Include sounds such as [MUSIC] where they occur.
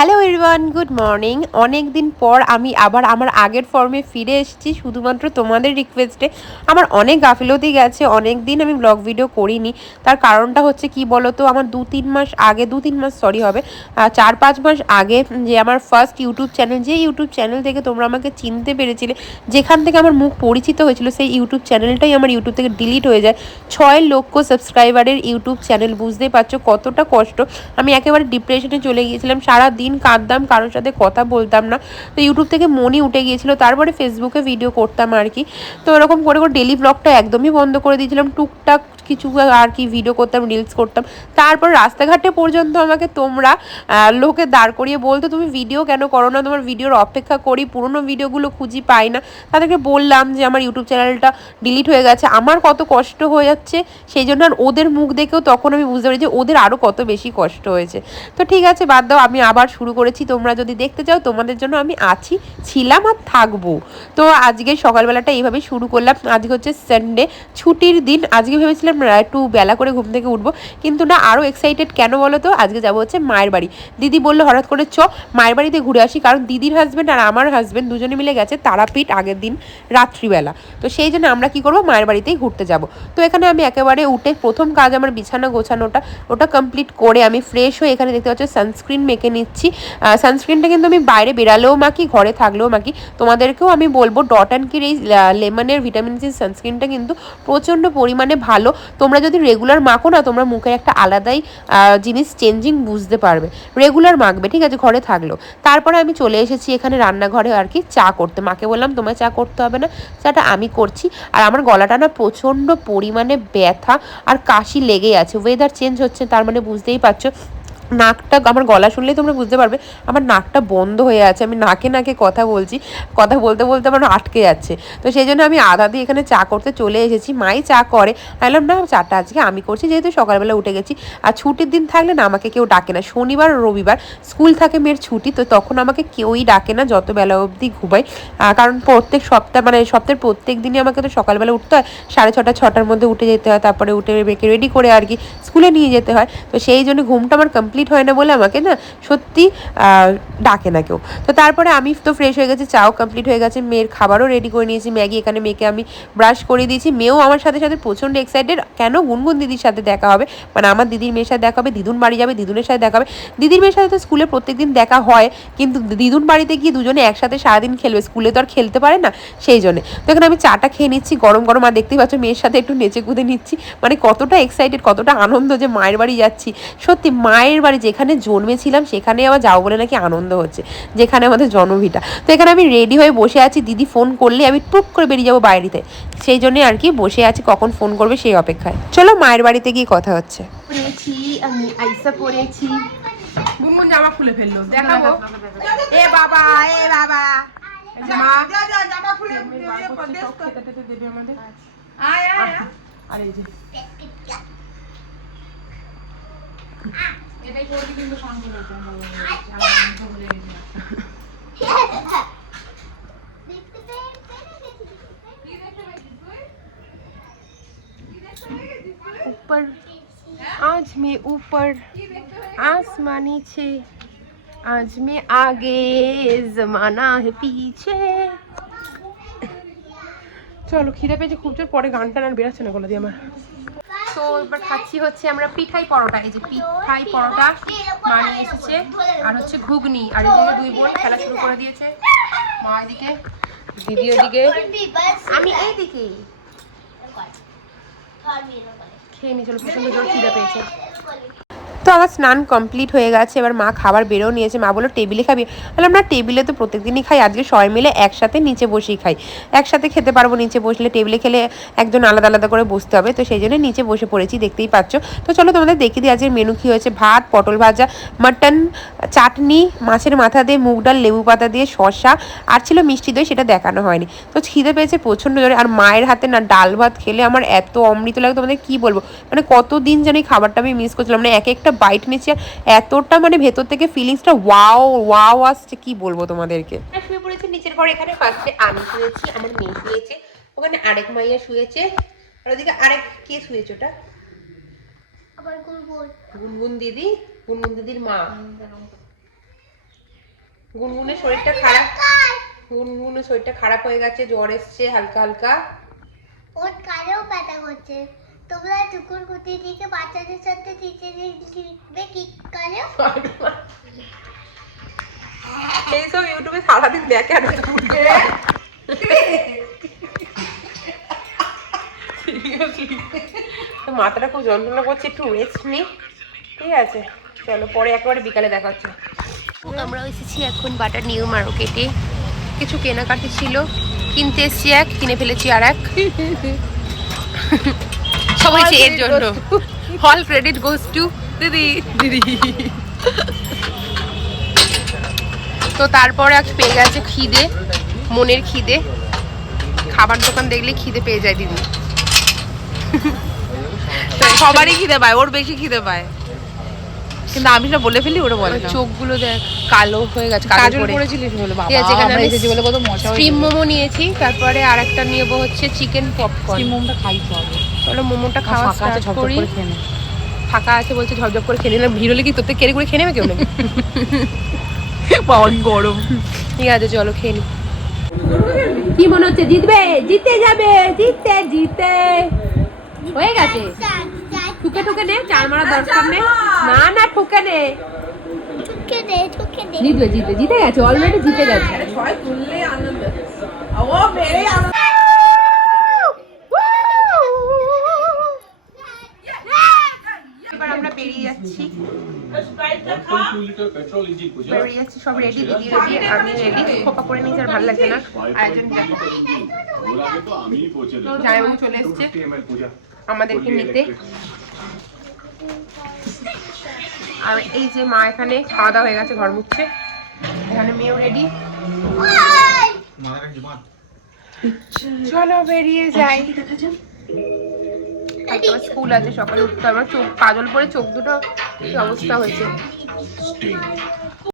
Hello everyone good morning অনেক দিন পর আমি আবার আমার আগের ফর্মে ফিরে এসেছি, শুধুমাত্র তোমাদের রিকোয়েস্টে আমার অনেক গাফিলতি গেছে অনেক দিন আমি ব্লগ ভিডিও করিনি। তার কারণটা হচ্ছে কি বলো তো আমার দু তিন মাস আগে দু তিন মাস সরি হবে চার পাঁচ মাস আগে যে আমার ফার্স্ট ইউটিউব চ্যানেল যে ইউটিউব চ্যানেল থেকে তোমরা আমাকে চিনতে পেরেছিলে, যেখান থেকে আমার মুখ পরিচিত হয়েছিল, সেই ইউটিউব চ্যানেলটাই আমার ইউটিউব থেকে ডিলিট হয়ে যায়। ছয় লক্ষ সাবস্ক্রাইবারের ইউটিউব চ্যানেল বুঝতেই পারছ কতটা কষ্ট। আমি একেবারে ডিপ্রেশনে চলে গিয়েছিলাম সারা দিন কাঁদতাম, কারোর সাথে কথা বলতাম না। তো ইউটিউব থেকে মনই উঠে গিয়েছিল, তারপরে ফেসবুকে ভিডিও করতাম আর কি। তো এরকম করে করে ডেলি ব্লগটা একদমই বন্ধ করে দিয়েছিলাম। টুকটাক কিছু আর কি ভিডিও করতাম রিলস করতাম। তারপর রাস্তাঘাটে পর্যন্ত আমাকে তোমরা লোকে দাঁড় করিয়ে বলতো, তুমি ভিডিও কেন করো না? তোমার ভিডিওর অপেক্ষা করি, পুরনো ভিডিওগুলো খুঁজি পাই না। তাদেরকে বললাম যে, আমার ইউটিউব চ্যানেলটা ডিলিট হয়ে গেছে। আমার কত কষ্ট হয়ে যাচ্ছে, সেই জন্য আর ওদের মুখ দেখেও তখন আমি বুঝতে পারি যে ওদের আরও কত বেশি কষ্ট হয়েছে। তো ঠিক আছে, বাদ দাও, আমি আবার শুরু করেছি। তোমরা যদি দেখতে চাও, তোমাদের জন্য আমি আছি, ছিলাম আর থাকব। তো আজকে সকালবেলাটা এইভাবে শুরু করলাম। আজকে হচ্ছে সানডে ছুটির দিন। আজকে ভেবেছিলাম একটু বেলা করে ঘুম থেকে উঠবো। কিন্তু না আরও এক্সাইটেড কেন বলো তো আজকে যাব হচ্ছে মায়ের বাড়ি। দিদি বলল হঠাৎ করে, চ, মায়ের বাড়িতে ঘুরে আসি। কারণ দিদির হাজব্যান্ড আর আমার হাজব্যান্ড দুজনে মিলে গেছে তারাপীঠ আগের দিন রাত্রিবেলা। তো সেই জন্য আমরা কি করব? মায়ের বাড়িতেই ঘুরতে যাব। তো এখানে আমি একেবারে উঠে প্রথম কাজ আমার বিছানা গোছানোটা, ওটা কমপ্লিট করে আমি ফ্রেশ হয়ে এখানে দেখতে পাচ্ছি সানস্ক্রিন মেখে নিচ্ছি। সানস্ক্রিনটা কিন্তু আমি বাইরে বেরালেও মাখি, ঘরে থাকলেও মাখি। তোমাদেরকেও আমি বলব ডট অ্যান্ড কির এই লেমনের ভিটামিন সি সানস্ক্রিনটা কিন্তু প্রচণ্ড পরিমাণে ভালো। তোমরা যদি রেগুলার মাখো না, তোমরা মুখে একটা আলাদাই জিনিস চেঞ্জিং বুঝতে পারবে। রেগুলার মাখবে, ঠিক আছে, ঘরে থাকল। তারপরে আমি চলে এসেছি এখানে রান্নাঘরে আর কি চা করতে। মাকে বললাম, তোমায় চা করতে হবে না, চাটা আমি করছি। আর আমার গলাটা না প্রচণ্ড পরিমাণে ব্যথা আর কাশি লেগেই আছে। ওয়েদার চেঞ্জ হচ্ছে, তার মানে বুঝতেই পারছ। নাকটা, আমার গলা শুনলেই তোমরা বুঝতে পারবে, আমার নাকটা বন্ধ হয়ে আছে, আমি নাকে নাকে কথা বলছি, কথা বলতে বলতে আমার আটকে যাচ্ছে। তো সেই জন্য আমি আধা দিয়ে এখানে চা করতে চলে এসেছি, মাই চা করে। বললাম, না, চাটা আজকে আমি করছি, যেহেতু সকালবেলা উঠে গেছি, আর ছুটির দিন থাকলে না, আমাকে কেউ ডাকে না। শনিবার রবিবার স্কুল থাকে মেয়ের ছুটি, তো তখন আমাকে কেউই ডাকে না, যত বেলা অবধি ঘুমাই। কারণ প্রত্যেক সপ্তাহ মানে সপ্তাহের প্রত্যেক দিনই আমাকে তো সকালবেলা উঠতে হয়, সাড়ে ছটা, ছটার মধ্যে উঠে যেতে হয়, তারপরে উঠে মেয়েকে রেডি করে আর কি স্কুলে নিয়ে যেতে হয়। তো সেই জন্য ঘুমটা আমার কমপ্লিট হয় না বলে আমাকে না সত্যি ডাকে না কেউ। তো তারপরে আমি তো ফ্রেশ হয়ে গেছি, চাও কমপ্লিট হয়ে গেছে, মেয়ের খাবারও রেডি করে নিয়েছি। ম্যাগি এখানে মেয়েকে আমি ব্রাশ করে দিয়েছি। মেয়েও আমার সাথে সাথে প্রচণ্ড এক্সাইটেড কেন গুনগুন দিদির সাথে দেখা হবে? মানে আমার দিদির মেয়ের সাথে দেখা হবে, দিদুন বাড়ি যাবে, দিদুনের সাথে দেখা হবে। দিদির মেয়ের সাথে তো স্কুলে প্রত্যেকদিন দেখা হয়, কিন্তু দিদুন বাড়িতে গিয়ে দুজনে একসাথে সারাদিন খেলবে। স্কুলে তো আর খেলতে পারে না সেই জন্য। তো এখানে আমি চাটা খেয়ে নিচ্ছি, গরম গরম। আর দেখতেই পাচ্ছ, মেয়ের সাথে একটু নেচে কুদে নিচ্ছি। মানে কতটা এক্সাইটেড কতটা আনন্দ যে মায়ের বাড়ি যাচ্ছি। সত্যি, মায়ের বাড়ি যেখানে জন্মেছিলাম সেখানে আবার যাও বলে নাকি আনন্দ হচ্ছে যেখানে আমাদের জন্মভিটা। তো এখানে আমি রেডি হয়ে বসে আছি দিদি ফোন করলে আমি টুক করে বেরিয়ে যাব বাইরেতে সেই জন্যই আর কি বসে আছি কখন ফোন করবে সেই অপেক্ষায়। চলো মায়ের বাড়িতে গিয়ে কথা হচ্ছে। পরেছি আমি আইসা পরেছি গুনগুন জামা খুলে ফেলল দেখাবো। এ বাবা এ বাবা। জামা খুলে দেবে আমাদের আয় আয়। আর এই যে। ऊपर आज मैं ऊपर आसमानी छे आज मैं आगे जमाना है पीछे চলো খিদে পেয়েছে খুব জোর পরে গান টান আর বেরাচ্ছে না গলা দিয়ে আমার তো এবার খাচ্ছি হচ্ছে আমরা পিঠাই পরোটা। এই যে পিঠাই পরোটা মানে এসেছে, আর হচ্ছে ঘুগনি। আর এদিকে দুই বোন খেলা শুরু করে দিয়েছে। মা এদিকে, দিদি ওদিকে আমি এইদিকে খেয়ে নি চলো, প্রচণ্ড জোর খিদে পেয়েছে। তো আমার স্নান কমপ্লিট হয়ে গেছে, এবার মা খাবার বেরোও নিয়েছে। মা বলল, টেবিলে খাবি? বললাম, না, টেবিলে তো প্রত্যেকদিনই খাই, আজকে সবাই মিলে একসাথে নিচে বসেই খাই। একসাথে খেতে পারব নিচে বসলে, টেবিলে খেলে একজন আলাদা আলাদা করে বসতে হবে, তো সেই জন্য নিচে বসে পড়েছি, দেখতেই পাচ্ছ। তো চলো তোমাদের দেখিয়ে দিই, আজকের মেনু কী হয়েছে? ভাত, পটল ভাজা মাটন চাটনি, মাছের মাথা দিয়ে মুগ ডাল, লেবু পাতা দিয়ে শসা, আর ছিল মিষ্টি দই, সেটা দেখানো হয়নি। তো খিদে পেয়েছে প্রচণ্ড জোরে, আর মায়ের হাতে না ডাল ভাত খেলে আমার এত অমৃত লাগে, তোমাদের কি বলব? মানে কতদিন যেন এই খাবারটা আমি মিস করছিলাম মানে এক একটা বাইট নিচ্ছি আর এতটা মানে ভেতর থেকে ফিলিংসটা ওয়াও ওয়াও আসছে কি বলব তোমাদেরকে? শুয়ে পড়েছি নিচের ঘরে। এখানে ফার্স্টে আমি শুয়েছি আমার মেয়ে শুয়েছে ওখানে আরেক মাইয়া শুয়েছে। আর ওদিকে আরেক কে শুয়েছে ওটা? গুনগুন। দিদি গুনগুন দিদির মা। গুনগুনের শরীরটা খারাপ। গুনগুনের শরীরটা খারাপ হয়ে গেছে জ্বর এসছে হালকা হালকা। ওর কানেও ব্যথা করছে। তোমরা টুকুর কুটি দিকে বাচ্চাদের সাথে দিতে লিখবে কি করে? এইসব ইউটিউবে সারাদিন দেখে আর তো মাথাটা খুব যন্ত্রণা করছে একটু রেস্ট নি। ঠিক আছে চলো পরে একেবারে বিকালে দেখা হচ্ছে। আমরা এসেছি এখন বাটার নিউ মার্কেটে। কিছু কেনাকাটি ছিল কিনতে এসছি এক কিনে ফেলেছি আর এক। [LAUGHS] সবাই এর জন্য। হল ক্রেডিট গোস টু দিদি। দিদি। তো তারপরে আজ পেয়ে গেছে খিদে মনের খিদে। খাবার দোকান দেখলে খিদে পেয়ে যায় দিদি। সবারই খিদে পায় ওর বেশি খিদে পায়। কিন্তু আমি সেটা বলে ফেলি ওরা বলে চোখগুলো দেখ কালো হয়ে গেছে কাজল করেছিলিস বলে বাবা ঠিক আছে এখানে আমি এসেছি বলে কত মজা স্টিম মোমো নিয়েছি তারপরে আর একটা নিয়েবো হচ্ছে চিকেন পপকর্ন। স্টিম মোমটা খাইতে হবে চলো মোমোটা খাওয়া ফাঁকা আছে স্টার্ট করি। নে। ফাঁকা আছে বলছে ঝপঝপ করে খেয়ে নিলাম ভিড় হলে কি তোতে কেড়ে করে খেয়ে নেবে কেউ [LAUGHS] নেবে পাওয়ান গরম। ঠিক আছে চলো খেয়ে নি। কি মনে হচ্ছে? জিতবে জিতে যাবে জিতে জিতে। হয়ে গেছে। ঠুকে ঠুকে নে চার মারা দরকার নেই। না না ঠুকে নে। জিতবে জিতবে জিতে গেছে অলরেডি জিতে গেছে। আমরা বেরিয়ে যাচ্ছি। বেরিয়ে যাচ্ছি সব রেডি দিদি রেডি আমি রেডি খোপা করে নিয়েছি আর ভালো লাগছে না। চলে এসছে। আমাদেরকে নিতে। আর এই যে মা এখানে খাওয়া দাওয়া হয়ে গেছে, ঘর মুখছে এখানে মেয়েও রেডি চলো বেরিয়ে যাই। স্কুল আছে, সকালে উঠতে আমার চোখ কাজল পরে চোখ দুটো অবস্থা হয়েছে?